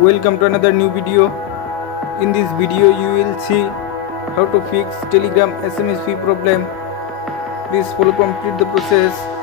Welcome to another new video. In this video you will see how to fix Telegram SMS fee problem. Please follow complete the process.